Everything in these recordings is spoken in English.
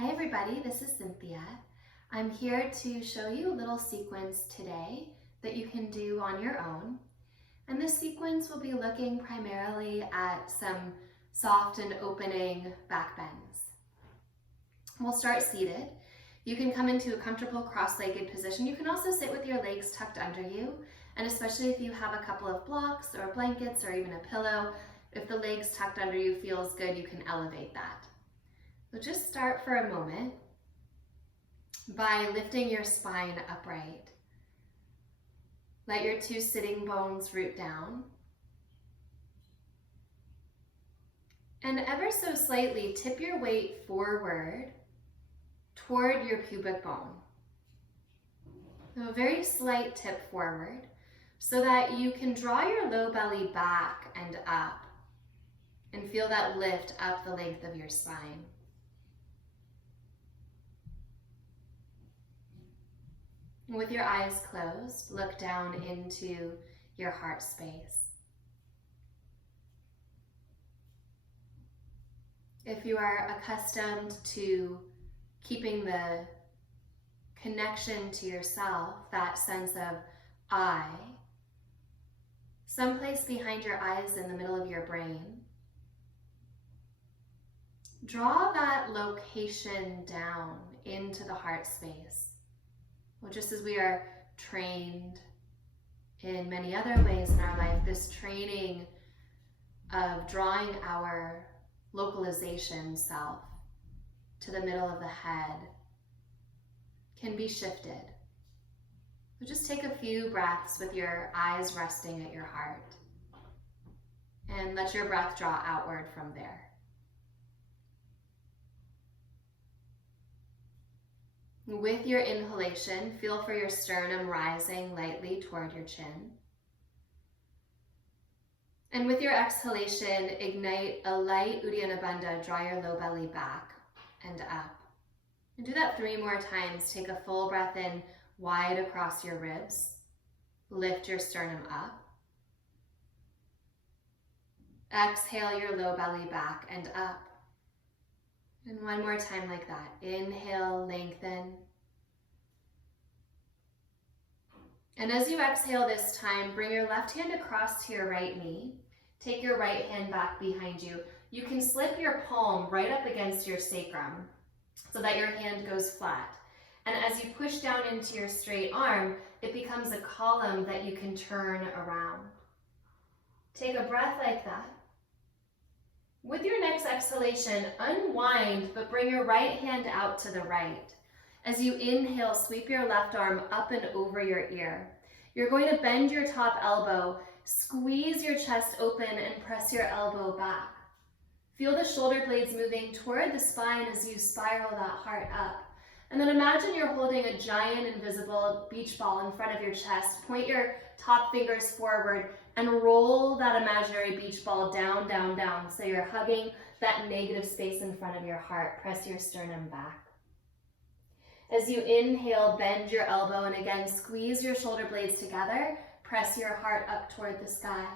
Hi everybody, this is Cynthia. I'm here to show you a little sequence today that you can do on your own. And this sequence will be looking primarily at some soft and opening back bends. We'll start seated. You can come into a comfortable cross-legged position. You can also sit with your legs tucked under you, and especially if you have a couple of blocks or blankets or even a pillow, if the legs tucked under you feels good, you can elevate that. So just start for a moment by lifting your spine upright. Let your two sitting bones root down. And ever so slightly tip your weight forward toward your pubic bone. So a very slight tip forward so that you can draw your low belly back and up and feel that lift up the length of your spine. With your eyes closed, look down into your heart space. If you are accustomed to keeping the connection to yourself, that sense of I, someplace behind your eyes in the middle of your brain, draw that location down into the heart space. Well, just as we are trained in many other ways in our life, this training of drawing our localization self to the middle of the head can be shifted. So just take a few breaths with your eyes resting at your heart and let your breath draw outward from there. With your inhalation, feel for your sternum rising lightly toward your chin. And with your exhalation, ignite a light Uddiyana Bandha, draw your low belly back and up. And do that 3 more times. Take a full breath in, wide across your ribs. Lift your sternum up. Exhale your low belly back and up. And 1 more time like that. Inhale, lengthen. And as you exhale this time, bring your left hand across to your right knee. Take your right hand back behind you. You can slip your palm right up against your sacrum so that your hand goes flat. And as you push down into your straight arm, it becomes a column that you can turn around. Take a breath like that. With your next exhalation, unwind, but bring your right hand out to the right. As you inhale, sweep your left arm up and over your ear. You're going to bend your top elbow, squeeze your chest open, and press your elbow back. Feel the shoulder blades moving toward the spine as you spiral that heart up. And then imagine you're holding a giant invisible beach ball in front of your chest. Point your top fingers forward and roll that imaginary beach ball down, down, down. So you're hugging that negative space in front of your heart. Press your sternum back. As you inhale, bend your elbow and again, squeeze your shoulder blades together. Press your heart up toward the sky.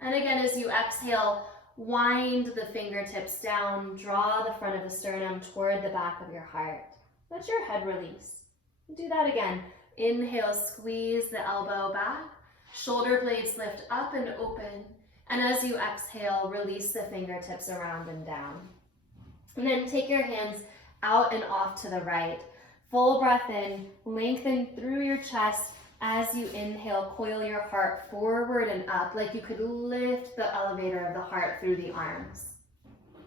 And again, as you exhale, wind the fingertips down. Draw the front of the sternum toward the back of your heart. Let your head release. Do that again. Inhale, squeeze the elbow back. Shoulder blades lift up and open. And as you exhale, release the fingertips around and down. And then take your hands out and off to the right. Full breath in, lengthen through your chest. As you inhale, coil your heart forward and up like you could lift the elevator of the heart through the arms.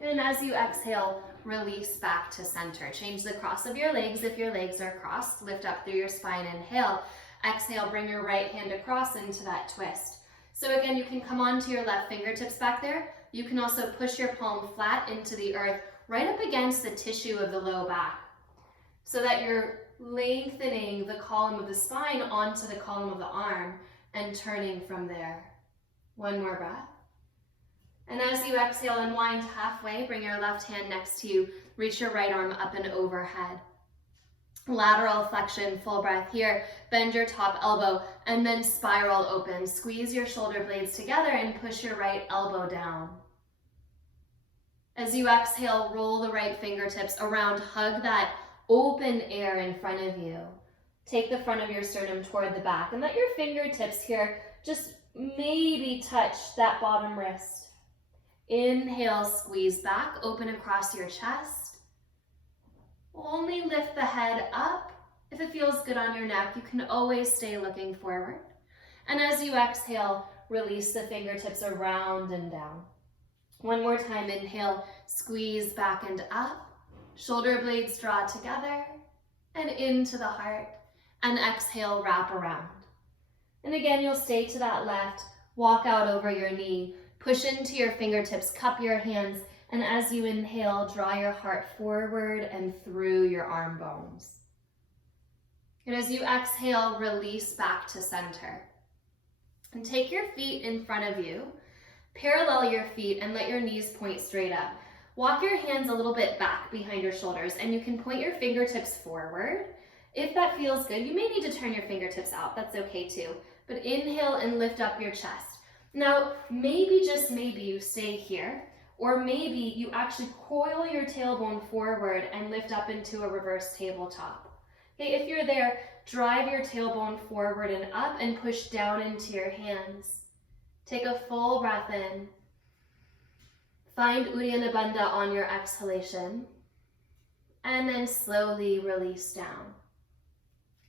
And as you exhale, release back to center. Change the cross of your legs if your legs are crossed. Lift up through your spine, inhale. Exhale, bring your right hand across into that twist. So again, you can come onto your left fingertips back there. You can also push your palm flat into the earth, right up against the tissue of the low back, so that you're lengthening the column of the spine onto the column of the arm and turning from there. 1 more breath. And as you exhale, unwind halfway, bring your left hand next to you, reach your right arm up and overhead. Lateral flexion, full breath here, bend your top elbow and then spiral open. Squeeze your shoulder blades together and push your right elbow down. As you exhale, roll the right fingertips around, hug that open air in front of you. Take the front of your sternum toward the back and let your fingertips here just maybe touch that bottom wrist. Inhale, squeeze back, open across your chest. Only lift the head up. If it feels good on your neck, you can always stay looking forward. And as you exhale, release the fingertips around and down. One more time, inhale, squeeze back and up. Shoulder blades draw together and into the heart. And exhale, wrap around. And again, you'll stay to that left, walk out over your knee, push into your fingertips, cup your hands, and as you inhale, draw your heart forward and through your arm bones. And as you exhale, release back to center. And take your feet in front of you, parallel your feet, and let your knees point straight up. Walk your hands a little bit back behind your shoulders, and you can point your fingertips forward. If that feels good, you may need to turn your fingertips out. That's okay too. But inhale and lift up your chest. Now, maybe, just maybe, you stay here, or maybe you actually coil your tailbone forward and lift up into a reverse tabletop. Okay, if you're there, drive your tailbone forward and up and push down into your hands. Take a full breath in. Find Uddiyana Bandha on your exhalation, and then slowly release down.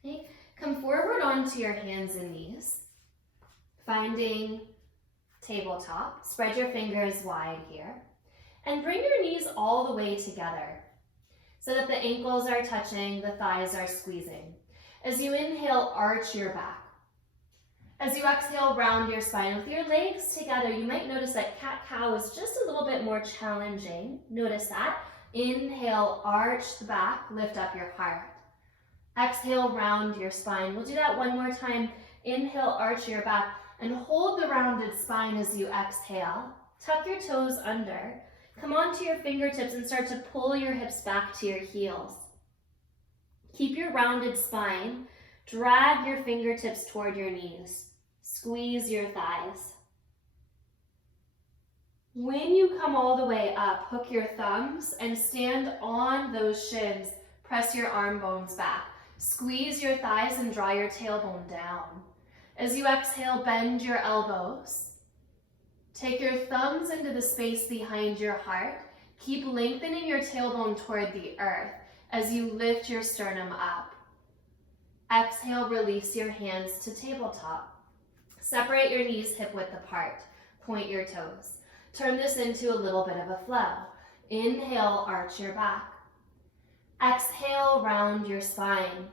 Okay, come forward onto your hands and knees, finding tabletop. Spread your fingers wide here, and bring your knees all the way together so that the ankles are touching, the thighs are squeezing. As you inhale, arch your back. As you exhale, round your spine. With your legs together, you might notice that cat-cow is just a little bit more challenging. Notice that. Inhale, arch the back, lift up your heart. Exhale, round your spine. We'll do that one more time. Inhale, arch your back, and hold the rounded spine as you exhale. Tuck your toes under. Come onto your fingertips and start to pull your hips back to your heels. Keep your rounded spine. Drag your fingertips toward your knees. Squeeze your thighs. When you come all the way up, hook your thumbs and stand on those shins. Press your arm bones back. Squeeze your thighs and draw your tailbone down. As you exhale, bend your elbows. Take your thumbs into the space behind your heart. Keep lengthening your tailbone toward the earth as you lift your sternum up. Exhale, release your hands to tabletop. Separate your knees hip width apart. Point your toes. Turn this into a little bit of a flow. Inhale, arch your back. Exhale, round your spine.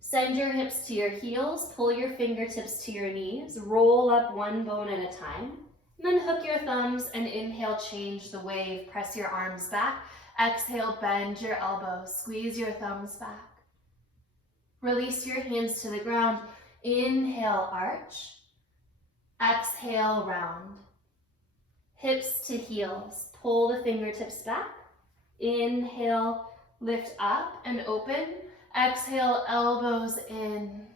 Send your hips to your heels, pull your fingertips to your knees, roll up one bone at a time, and then hook your thumbs and inhale, change the wave. Press your arms back. Exhale, bend your elbows, squeeze your thumbs back. Release your hands to the ground. Inhale, arch. Exhale, round. Hips to heels. Pull the fingertips back. Inhale, lift up and open. Exhale, elbows in.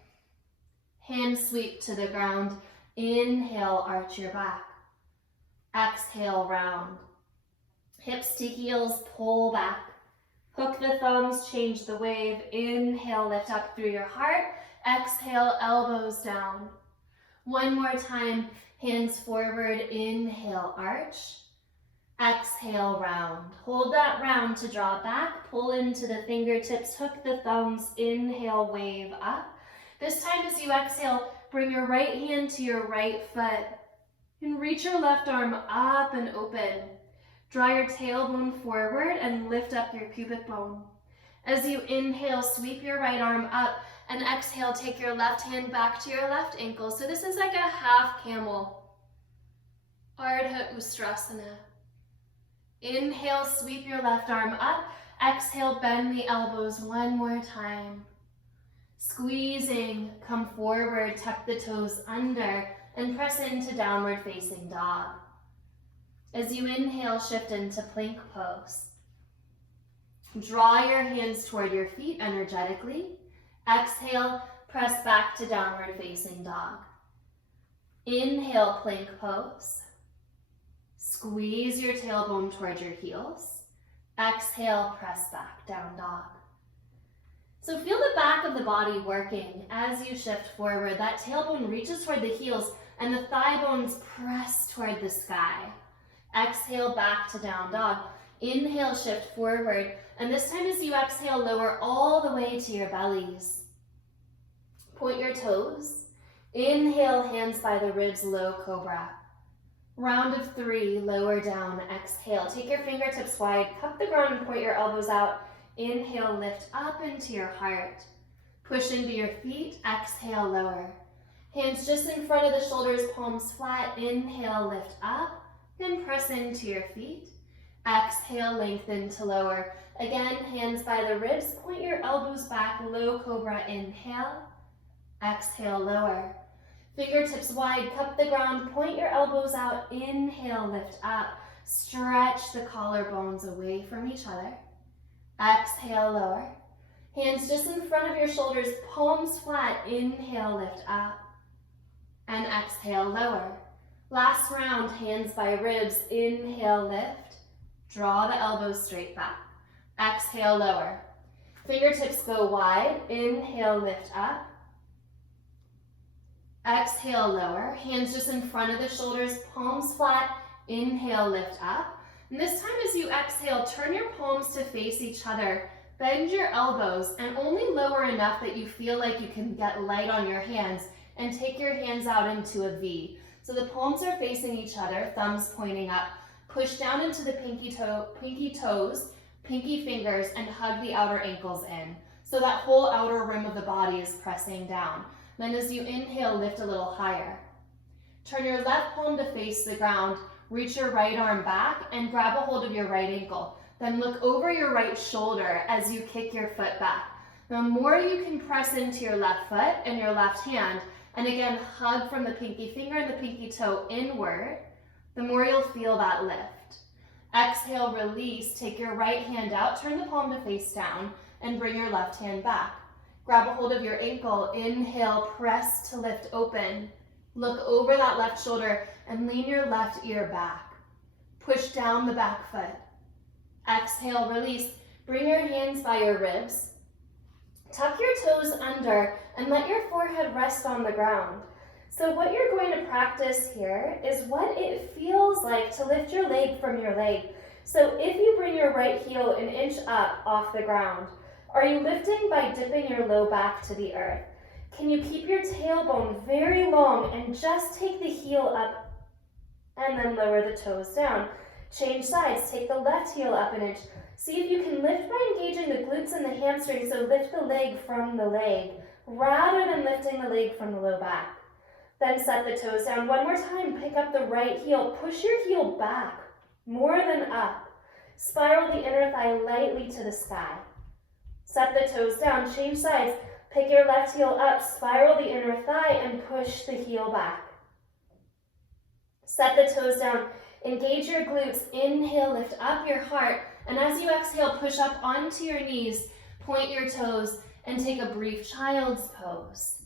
Hands sweep to the ground. Inhale, arch your back. Exhale, round. Hips to heels, pull back. Hook the thumbs, change the wave. Inhale, lift up through your heart. Exhale, elbows down. One more time, hands forward. Inhale, arch. Exhale, round. Hold that round to draw back. Pull into the fingertips, hook the thumbs. Inhale, wave up. This time as you exhale, bring your right hand to your right foot and reach your left arm up and open. Draw your tailbone forward and lift up your pubic bone. As you inhale, sweep your right arm up, and exhale, take your left hand back to your left ankle. So this is like a half camel. Urdhva Ustrasana. Inhale, sweep your left arm up. Exhale, bend the elbows one more time. Squeezing, come forward, tuck the toes under, and press into downward facing dog. As you inhale, shift into plank pose. Draw your hands toward your feet energetically. Exhale, press back to downward facing dog. Inhale, plank pose. Squeeze your tailbone towards your heels. Exhale, press back, down dog. So feel the back of the body working as you shift forward. That tailbone reaches toward the heels and the thigh bones press toward the sky. Exhale, back to down dog. Inhale, shift forward. And this time as you exhale, lower all the way to your bellies. Point your toes. Inhale, hands by the ribs, low cobra. Round of 3, lower down, exhale. Take your fingertips wide, cup the ground and point your elbows out. Inhale, lift up into your heart. Push into your feet, exhale, lower. Hands just in front of the shoulders, palms flat. Inhale, lift up and press into your feet. Exhale, lengthen to lower. Again, hands by the ribs, point your elbows back, low cobra, inhale. Exhale, lower. Fingertips wide, cup the ground, point your elbows out. Inhale, lift up. Stretch the collarbones away from each other. Exhale, lower. Hands just in front of your shoulders, palms flat. Inhale, lift up. And exhale, lower. Last round, hands by ribs. Inhale, lift. Draw the elbows straight back. Exhale, lower. Fingertips go wide. Inhale, lift up. Exhale, lower. Hands just in front of the shoulders, palms flat. Inhale, lift up. And this time as you exhale, turn your palms to face each other. Bend your elbows and only lower enough that you feel like you can get light on your hands, and take your hands out into a V. So the palms are facing each other, thumbs pointing up. Push down into the pinky toes, pinky fingers, and hug the outer ankles in. So that whole outer rim of the body is pressing down. Then as you inhale, lift a little higher. Turn your left palm to face the ground. Reach your right arm back and grab a hold of your right ankle. Then look over your right shoulder as you kick your foot back. The more you can press into your left foot and your left hand, and again, hug from the pinky finger and the pinky toe inward, the more you'll feel that lift. Exhale, release. Take your right hand out, turn the palm to face down, and bring your left hand back. Grab a hold of your ankle. Inhale, press to lift open. Look over that left shoulder and lean your left ear back. Push down the back foot. Exhale, release. Bring your hands by your ribs. Tuck your toes under and let your forehead rest on the ground. So what you're going to practice here is what it feels like to lift your leg from your leg. So if you bring your right heel an inch up off the ground, are you lifting by dipping your low back to the earth? Can you keep your tailbone very long and just take the heel up and then lower the toes down? Change sides, take the left heel up an inch. See if you can lift by engaging the glutes and the hamstrings, so lift the leg from the leg rather than lifting the leg from the low back. Then set the toes down. One more time, pick up the right heel. Push your heel back more than up. Spiral the inner thigh lightly to the sky. Set the toes down, change sides. Pick your left heel up, spiral the inner thigh, and push the heel back. Set the toes down, engage your glutes. Inhale, lift up your heart. And as you exhale, push up onto your knees, point your toes, and take a brief child's pose.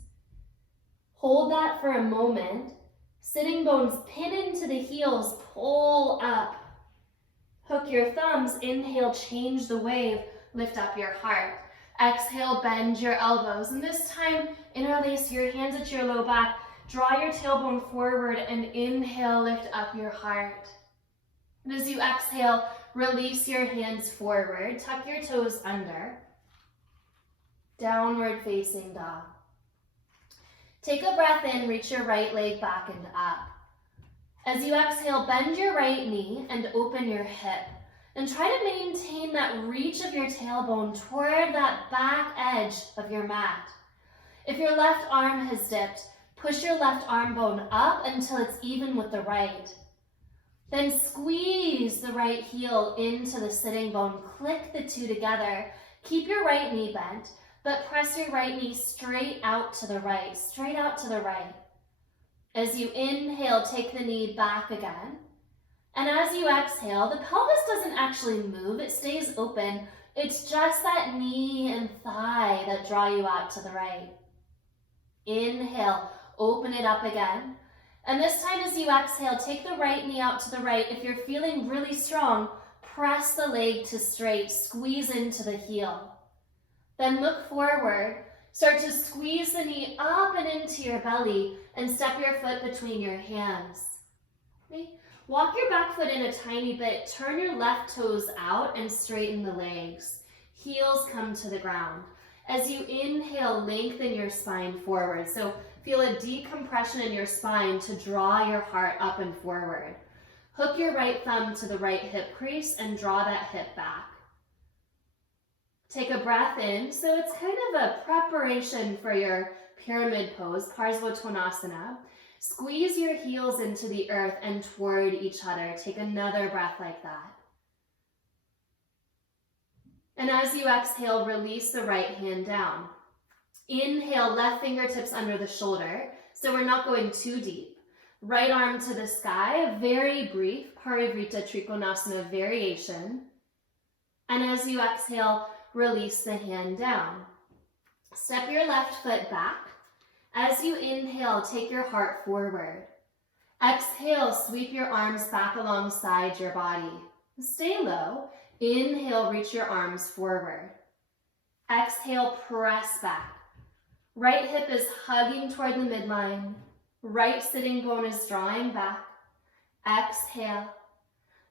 Hold that for a moment. Sitting bones pin into the heels, pull up. Hook your thumbs, inhale, change the wave, lift up your heart. Exhale, bend your elbows. And this time, interlace your hands at your low back. Draw your tailbone forward and inhale, lift up your heart. And as you exhale, release your hands forward. Tuck your toes under. Downward facing dog. Take a breath in, reach your right leg back and up. As you exhale, bend your right knee and open your hip. And try to maintain that reach of your tailbone toward that back edge of your mat. If your left arm has dipped, push your left arm bone up until it's even with the right. Then squeeze the right heel into the sitting bone. Click the two together. Keep your right knee bent, but press your right knee straight out to the right, straight out to the right. As you inhale, take the knee back again. And as you exhale, the pelvis doesn't actually move, it stays open. It's just that knee and thigh that draw you out to the right. Inhale, open it up again. And this time as you exhale, take the right knee out to the right. If you're feeling really strong, press the leg to straight, squeeze into the heel. Then look forward, start to squeeze the knee up and into your belly and step your foot between your hands. Okay? Walk your back foot in a tiny bit, turn your left toes out and straighten the legs. Heels come to the ground. As you inhale, lengthen your spine forward. So feel a deep compression in your spine to draw your heart up and forward. Hook your right thumb to the right hip crease and draw that hip back. Take a breath in. So it's kind of a preparation for your pyramid pose, Parsvottanasana. Squeeze your heels into the earth and toward each other. Take another breath like that. And as you exhale, release the right hand down. Inhale, left fingertips under the shoulder. So we're not going too deep. Right arm to the sky, very brief, Parivrtta Trikonasana variation. And as you exhale, release the hand down. Step your left foot back. As you inhale, take your heart forward. Exhale, sweep your arms back alongside your body. Stay low. Inhale, reach your arms forward. Exhale, press back. Right hip is hugging toward the midline. Right sitting bone is drawing back. Exhale.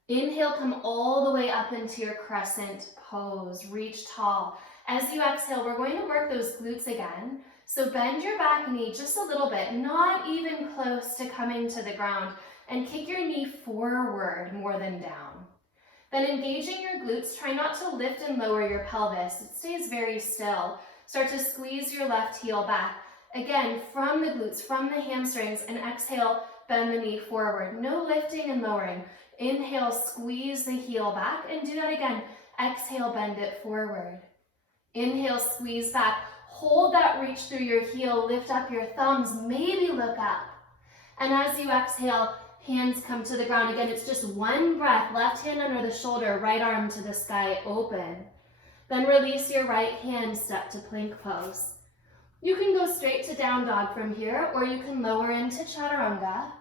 Inhale, come all the way up into your crescent pose. Reach tall. As you exhale, we're going to work those glutes again. So bend your back knee just a little bit, not even close to coming to the ground, and kick your knee forward more than down. Then engaging your glutes, try not to lift and lower your pelvis. It stays very still. Start to squeeze your left heel back. Again, from the glutes, from the hamstrings, and exhale, bend the knee forward. No lifting and lowering. Inhale, squeeze the heel back, and do that again. Exhale, bend it forward. Inhale, squeeze back. Hold that reach through your heel, lift up your thumbs, maybe look up. And as you exhale, hands come to the ground. Again, it's just one breath. Left hand under the shoulder, right arm to the sky, open. Then release your right hand, step to plank pose. You can go straight to down dog from here, or you can lower into chaturanga.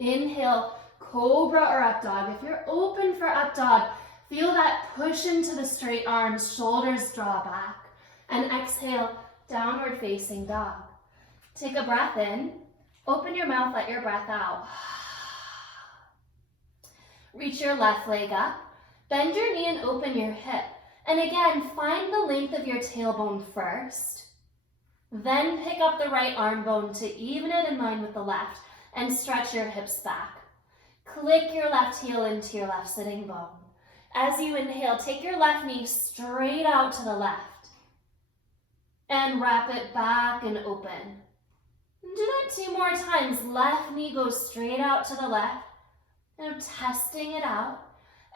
Inhale, cobra or up dog. If you're open for up dog, feel that push into the straight arms, shoulders draw back. And exhale, downward facing dog. Take a breath in, open your mouth, let your breath out. Reach your left leg up, bend your knee and open your hip. And again, find the length of your tailbone first. Then pick up the right arm bone to even it in line with the left and stretch your hips back. Click your left heel into your left sitting bone. As you inhale, take your left knee straight out to the left. And wrap it back and open. And do that 2 more times. Left knee goes straight out to the left. Now testing it out.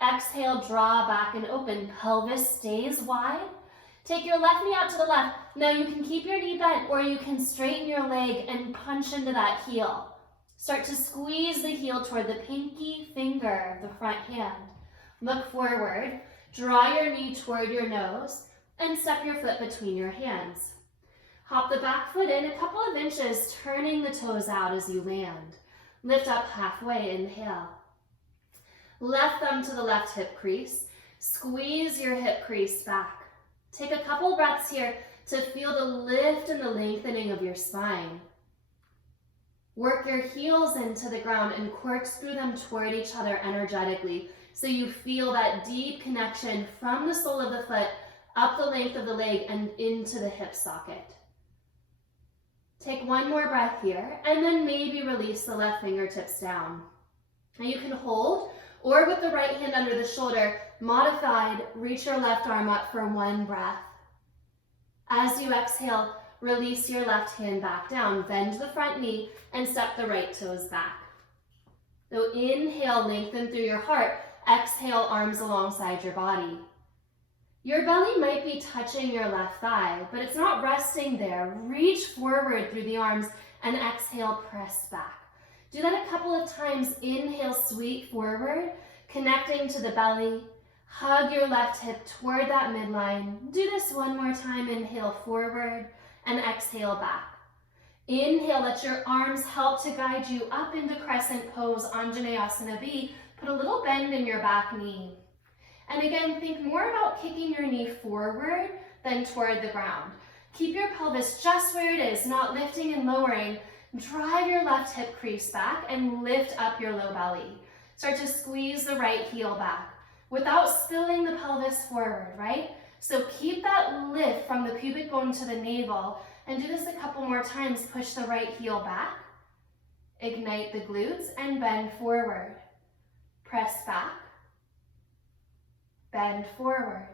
Exhale, draw back and open. Pelvis stays wide. Take your left knee out to the left. Now you can keep your knee bent or you can straighten your leg and punch into that heel. Start to squeeze the heel toward the pinky finger of the front hand. Look forward. Draw your knee toward your nose. And step your foot between your hands. Hop the back foot in a couple of inches, turning the toes out as you land. Lift up halfway, inhale. Left thumb to the left hip crease. Squeeze your hip crease back. Take a couple breaths here to feel the lift and the lengthening of your spine. Work your heels into the ground and corkscrew them toward each other energetically so you feel that deep connection from the sole of the foot up the length of the leg and into the hip socket. Take 1 more breath here, and then maybe release the left fingertips down. Now you can hold, or with the right hand under the shoulder, modified, reach your left arm up for 1 breath. As you exhale, release your left hand back down, bend the front knee, and step the right toes back. So inhale, lengthen through your heart. Exhale, arms alongside your body. Your belly might be touching your left thigh, but it's not resting there. Reach forward through the arms and exhale, press back. Do that a couple of times. Inhale, sweep forward, connecting to the belly. Hug your left hip toward that midline. Do this 1 more time. Inhale forward and exhale back. Inhale, let your arms help to guide you up into crescent pose, Anjaneyasana B. Put a little bend in your back knee. And again, think more about kicking your knee forward than toward the ground. Keep your pelvis just where it is, not lifting and lowering. Drive your left hip crease back and lift up your low belly. Start to squeeze the right heel back without spilling the pelvis forward, right? So keep that lift from the pubic bone to the navel, and do this a couple more times. Push the right heel back, ignite the glutes, and bend forward. Press back, bend forward.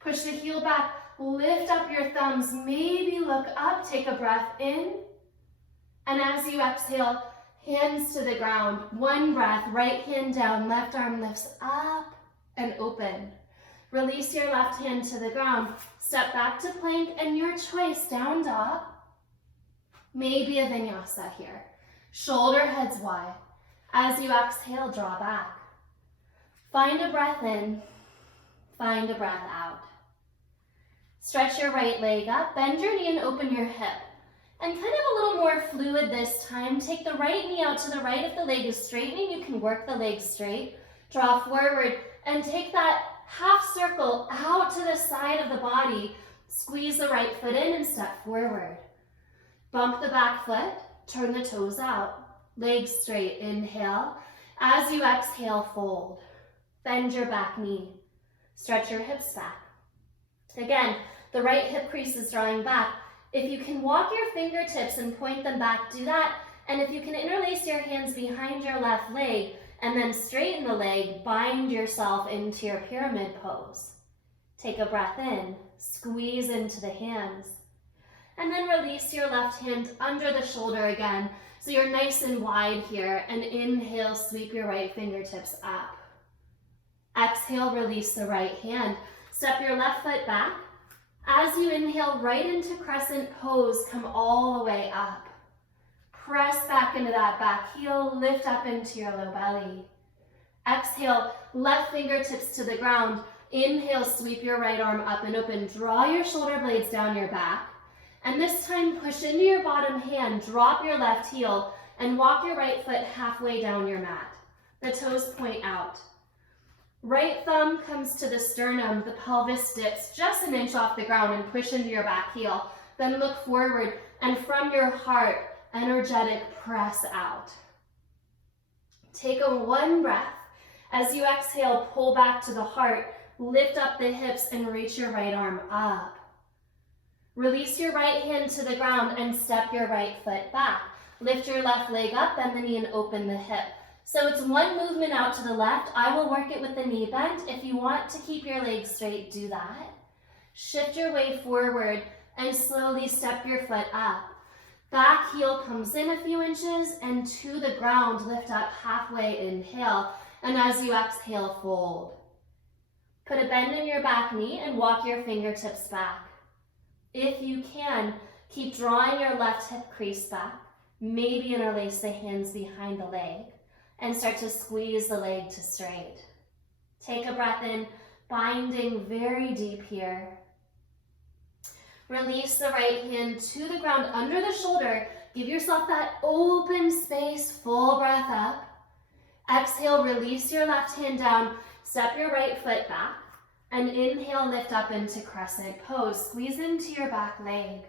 Push the heel back, lift up your thumbs, maybe look up, take a breath in. And as you exhale, hands to the ground. One breath, right hand down, left arm lifts up and open. Release your left hand to the ground. Step back to plank and your choice, down dog. Maybe a vinyasa here. Shoulder heads wide. As you exhale, draw back. Find a breath in, find a breath out. Stretch your right leg up, bend your knee and open your hip. And kind of a little more fluid this time. Take the right knee out to the right. If the leg is straightening, you can work the leg straight. Draw forward and take that half circle out to the side of the body. Squeeze the right foot in and step forward. Bump the back foot, turn the toes out. Legs straight, inhale. As you exhale, fold. Bend your back knee. Stretch your hips back. Again, the right hip crease is drawing back. If you can walk your fingertips and point them back, do that. And if you can interlace your hands behind your left leg and then straighten the leg, bind yourself into your pyramid pose. Take a breath in, squeeze into the hands. And then release your left hand under the shoulder again. So you're nice and wide here. And inhale, sweep your right fingertips up. Exhale, release the right hand. Step your left foot back. As you inhale right into crescent pose, come all the way up. Press back into that back heel, lift up into your low belly. Exhale, left fingertips to the ground. Inhale, sweep your right arm up and open. Draw your shoulder blades down your back. And this time, push into your bottom hand, drop your left heel, and walk your right foot halfway down your mat. The toes point out. Right thumb comes to the sternum, the pelvis dips just an inch off the ground and push into your back heel. Then look forward and from your heart, energetic press out. Take a one breath. As you exhale, pull back to the heart, lift up the hips and reach your right arm up. Release your right hand to the ground and step your right foot back. Lift your left leg up, bend the knee and open the hip. So it's one movement out to the left. I will work it with the knee bent. If you want to keep your legs straight, do that. Shift your way forward and slowly step your foot up. Back heel comes in a few inches and to the ground, lift up halfway, inhale. And as you exhale, fold. Put a bend in your back knee and walk your fingertips back. If you can, keep drawing your left hip crease back. Maybe interlace the hands behind the leg. And start to squeeze the leg to straight. Take a breath in, binding very deep here. Release the right hand to the ground under the shoulder. Give yourself that open space, full breath up. Exhale, release your left hand down, step your right foot back, and inhale, lift up into crescent pose. Squeeze into your back leg.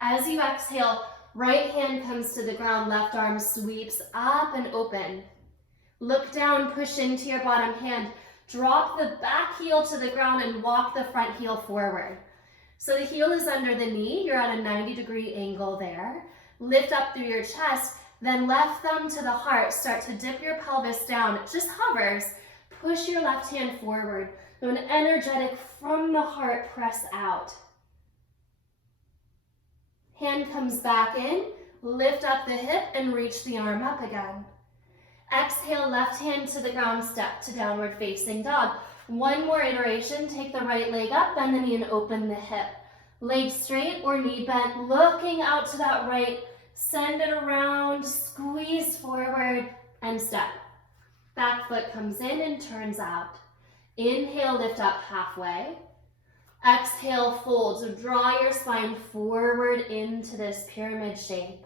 As you exhale, right hand comes to the ground, left arm sweeps up and open. Look down, push into your bottom hand. Drop the back heel to the ground and walk the front heel forward. So the heel is under the knee. You're at a 90-degree angle there. Lift up through your chest, then left thumb to the heart. Start to dip your pelvis down. It just hovers. Push your left hand forward. So an energetic from the heart press out. Hand comes back in, lift up the hip and reach the arm up again. Exhale, left hand to the ground, step to downward facing dog. One more iteration, take the right leg up, bend the knee and open the hip. Leg straight or knee bent, looking out to that right, send it around, squeeze forward and step. Back foot comes in and turns out. Inhale, lift up halfway. Exhale, fold. So draw your spine forward into this pyramid shape.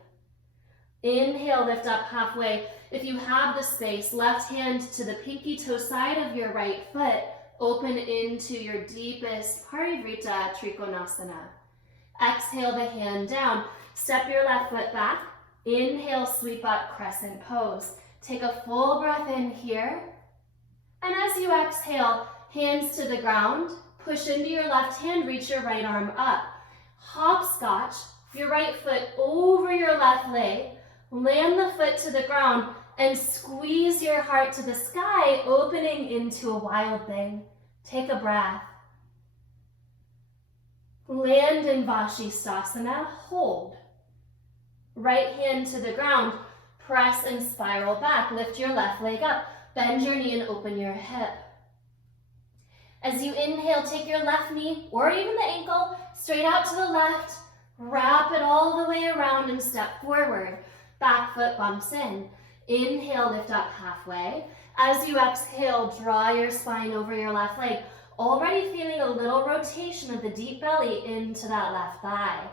Inhale, lift up halfway. If you have the space, left hand to the pinky toe side of your right foot, open into your deepest Parivrita Trikonasana. Exhale the hand down. Step your left foot back. Inhale, sweep up, crescent pose. Take a full breath in here. And as you exhale, hands to the ground. Push into your left hand, reach your right arm up. Hopscotch, your right foot over your left leg. Land the foot to the ground and squeeze your heart to the sky, opening into a wild thing. Take a breath. Land in Vashisthasana, hold. Right hand to the ground, press and spiral back. Lift your left leg up, bend your knee and open your hip. As you inhale, take your left knee or even the ankle straight out to the left, wrap it all the way around and step forward. Back foot bumps in. Inhale, lift up halfway. As you exhale, draw your spine over your left leg, already feeling a little rotation of the deep belly into that left thigh.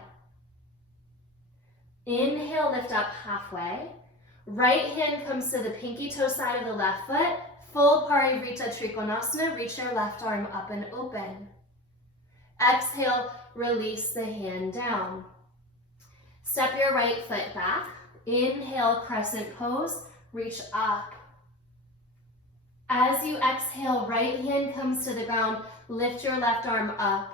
Inhale, lift up halfway. Right hand comes to the pinky toe side of the left foot. Full Parivrita Trikonasana, reach your left arm up and open. Exhale, release the hand down. Step your right foot back. Inhale, crescent pose, reach up. As you exhale, right hand comes to the ground, lift your left arm up.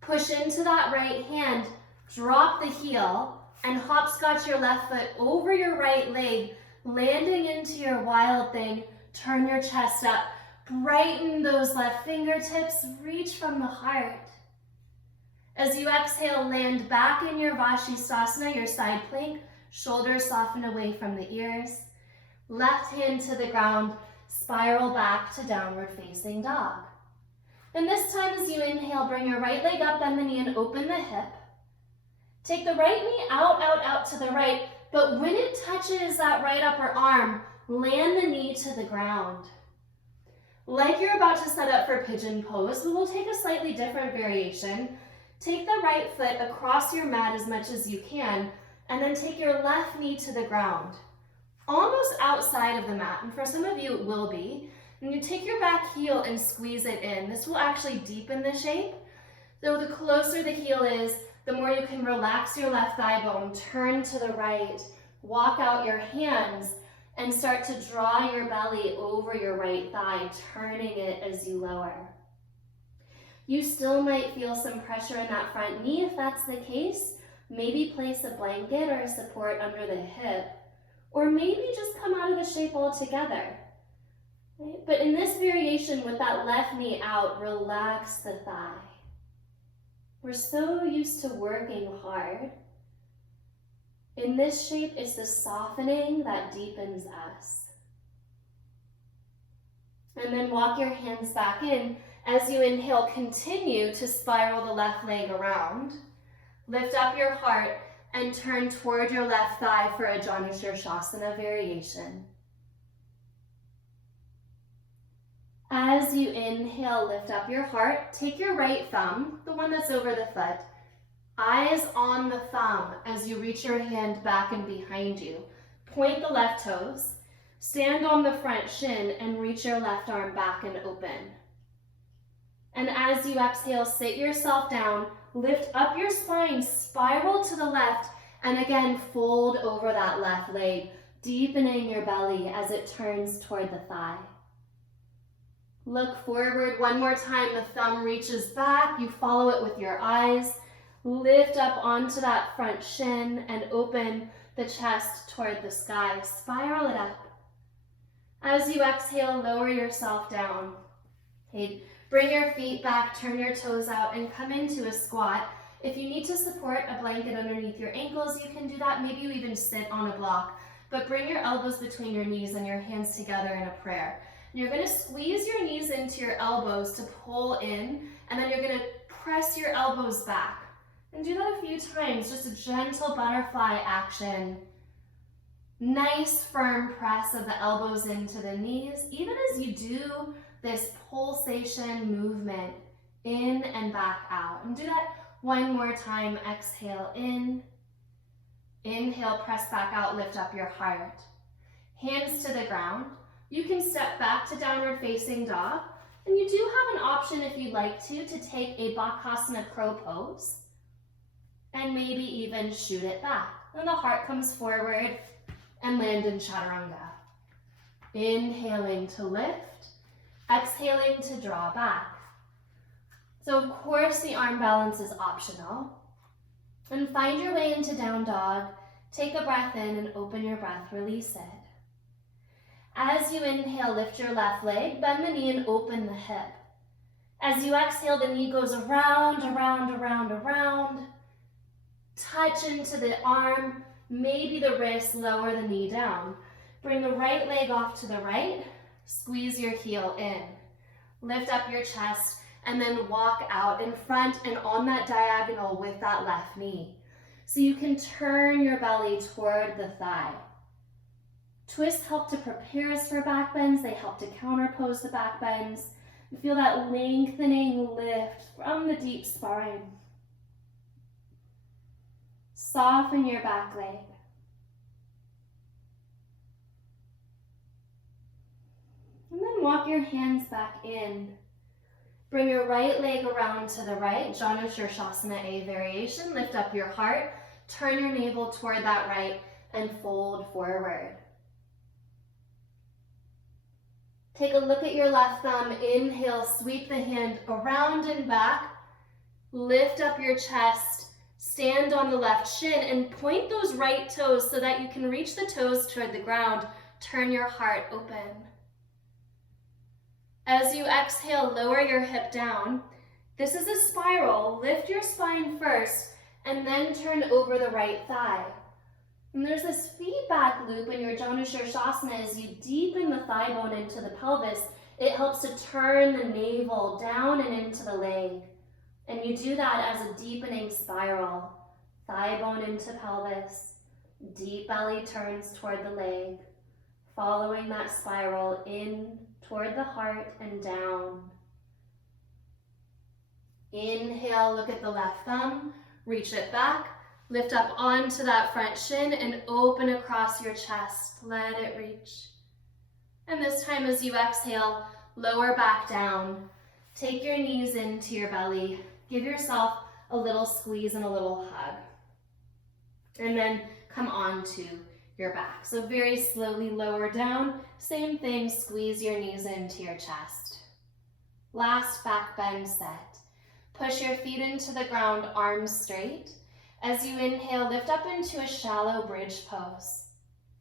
Push into that right hand, drop the heel, and hopscotch your left foot over your right leg, landing into your wild thing. Turn your chest up, brighten those left fingertips, reach from the heart. As you exhale, land back in your Vashisthasana, your side plank, shoulders soften away from the ears. Left hand to the ground, spiral back to downward facing dog. And this time as you inhale, bring your right leg up, bend the knee and open the hip. Take the right knee out to the right, but when it touches that right upper arm, land the knee to the ground. Like you're about to set up for pigeon pose, but we'll take a slightly different variation. Take the right foot across your mat as much as you can, and then take your left knee to the ground, almost outside of the mat. And for some of you, it will be. And you take your back heel and squeeze it in. This will actually deepen the shape. So the closer the heel is, the more you can relax your left thigh bone, turn to the right, walk out your hands, and start to draw your belly over your right thigh, turning it as you lower. You still might feel some pressure in that front knee. If that's the case, maybe place a blanket or a support under the hip, or maybe just come out of the shape altogether. Right? But in this variation, with that left knee out, relax the thigh. We're so used to working hard. In this shape, it's the softening that deepens us. And then walk your hands back in. As you inhale, continue to spiral the left leg around. Lift up your heart and turn toward your left thigh for a Janushirshasana variation. As you inhale, lift up your heart. Take your right thumb, the one that's over the foot, eyes on the thumb as you reach your hand back and behind you. Point the left toes. Stand on the front shin and reach your left arm back and open. And as you exhale, sit yourself down, lift up your spine, spiral to the left, and again, fold over that left leg, deepening your belly as it turns toward the thigh. Look forward one more time. The thumb reaches back. You follow it with your eyes. Lift up onto that front shin and open the chest toward the sky. Spiral it up. As you exhale, lower yourself down. Okay, bring your feet back, turn your toes out, and come into a squat. If you need to support a blanket underneath your ankles, you can do that. Maybe you even sit on a block. But bring your elbows between your knees and your hands together in a prayer. You're going to squeeze your knees into your elbows to pull in, and then you're going to press your elbows back. And do that a few times, just a gentle butterfly action. Nice firm press of the elbows into the knees, even as you do this pulsation movement in and and back out. And do that one more time. Exhale in. Inhale, press back out, lift up your heart. Hands to the ground. You can step back to downward facing dog. And you do have an option if you'd like to take a Bakasana crow pose and maybe even shoot it back. And the heart comes forward and land in chaturanga. Inhaling to lift, exhaling to draw back. So of course the arm balance is optional. And find your way into down dog. Take a breath in and open your breath, release it. As you inhale, lift your left leg, bend the knee and open the hip. As you exhale, the knee goes around, around, around, around. Touch into the arm, maybe the wrist, lower the knee down. Bring the right leg off to the right, squeeze your heel in. Lift up your chest and then walk out in front and on that diagonal with that left knee. So you can turn your belly toward the thigh. Twists help to prepare us for back bends. They help to counterpose the back bends. You feel that lengthening lift from the deep spine. Soften your back leg. And then walk your hands back in. Bring your right leg around to the right, Danurasana A variation. Lift up your heart, turn your navel toward that right, and fold forward. Take a look at your left thumb. Inhale, sweep the hand around and back. Lift up your chest. Stand on the left shin and point those right toes so that you can reach the toes toward the ground. Turn your heart open. As you exhale, lower your hip down. This is a spiral. Lift your spine first and then turn over the right thigh. And there's this feedback loop in your Danurasana as you deepen the thigh bone into the pelvis. It helps to turn the navel down and into the leg. And you do that as a deepening spiral. Thigh bone into pelvis, deep belly turns toward the leg, following that spiral in toward the heart and down. Inhale, look at the left thumb, reach it back, lift up onto that front shin and open across your chest. Let it reach. And this time as you exhale, lower back down. Take your knees into your belly. Give yourself a little squeeze and a little hug. And then come onto your back. So very slowly lower down. Same thing, squeeze your knees into your chest. Last back bend set. Push your feet into the ground, arms straight. As you inhale, lift up into a shallow bridge pose.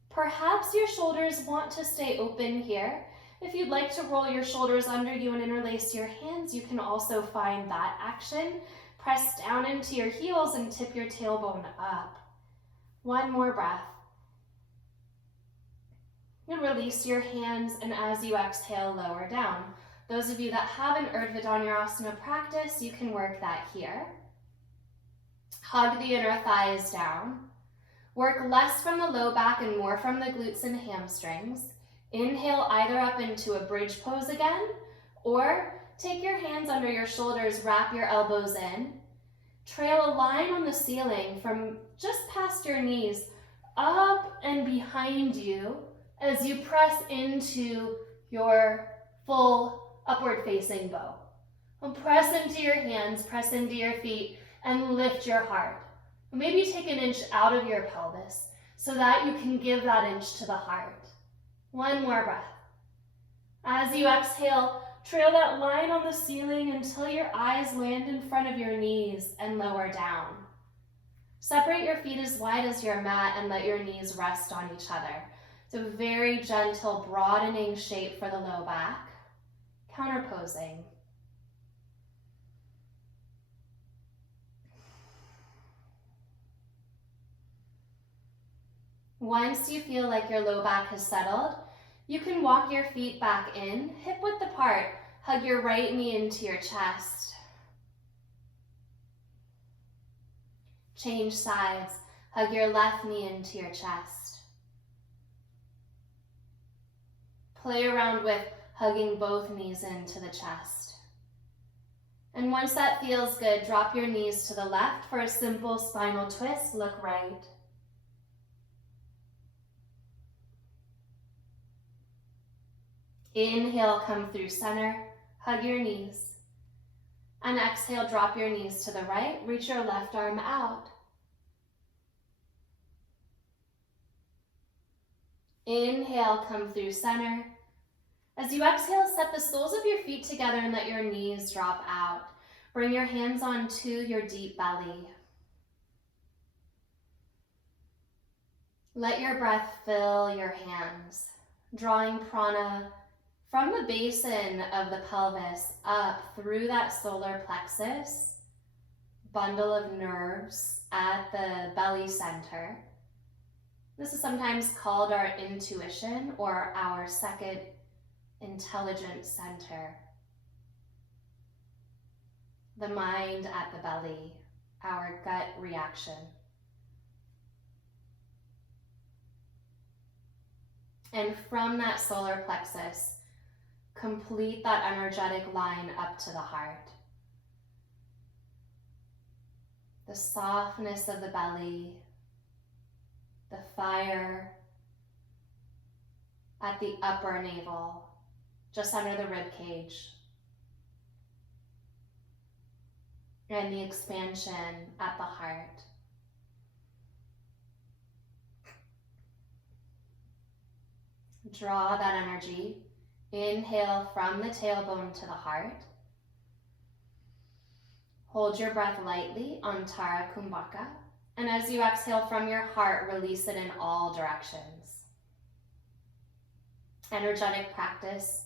Perhaps your shoulders want to stay open here. If you'd like to roll your shoulders under you and interlace your hands, you can also find that action. Press down into your heels and tip your tailbone up. One more breath. And release your hands, and as you exhale, lower down. Those of you that have an Urdhva Danurasana practice, you can work that here. Hug the inner thighs down. Work less from the low back and more from the glutes and hamstrings. Inhale either up into a bridge pose again, or take your hands under your shoulders, wrap your elbows in. Trail a line on the ceiling from just past your knees up and behind you as you press into your full upward facing bow. And press into your hands, press into your feet, and lift your heart. Maybe take an inch out of your pelvis so that you can give that inch to the heart. One more breath. As you exhale, trail that line on the ceiling until your eyes land in front of your knees and lower down. Separate your feet as wide as your mat and let your knees rest on each other. It's a very gentle, broadening shape for the low back. Counterposing. Once you feel like your low back has settled, you can walk your feet back in, hip width apart. Hug your right knee into your chest. Change sides. Hug your left knee into your chest. Play around with hugging both knees into the chest. And once that feels good, drop your knees to the left for a simple spinal twist. Look right. Inhale, come through center, hug your knees. And exhale, drop your knees to the right, reach your left arm out. Inhale, come through center. As you exhale, set the soles of your feet together and let your knees drop out. Bring your hands onto your deep belly. Let your breath fill your hands, drawing prana from the basin of the pelvis up through that solar plexus, bundle of nerves at the belly center. This is sometimes called our intuition or our second intelligence center. The mind at the belly, our gut reaction. And from that solar plexus, complete that energetic line up to the heart. The softness of the belly, the fire at the upper navel, just under the rib cage, and the expansion at the heart. Draw that energy. Inhale from the tailbone to the heart. Hold your breath lightly, Antara Kumbhaka. And as you exhale from your heart, release it in all directions. Energetic practice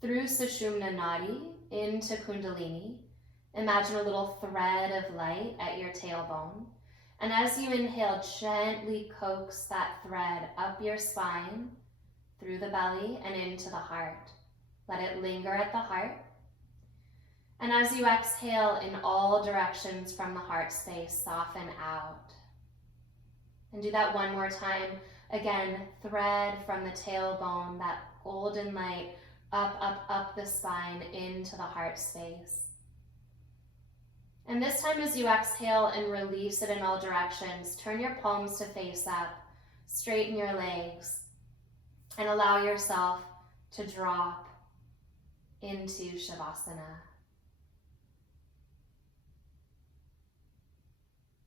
through Sushumna Nadi into Kundalini. Imagine a little thread of light at your tailbone. And as you inhale, gently coax that thread up your spine, through the belly and into the heart. Let it linger at the heart. And as you exhale in all directions from the heart space, soften out. And do that one more time. Again, thread from the tailbone, that golden light, up the spine into the heart space. And this time as you exhale and release it in all directions, turn your palms to face up, straighten your legs, and allow yourself to drop into Shavasana.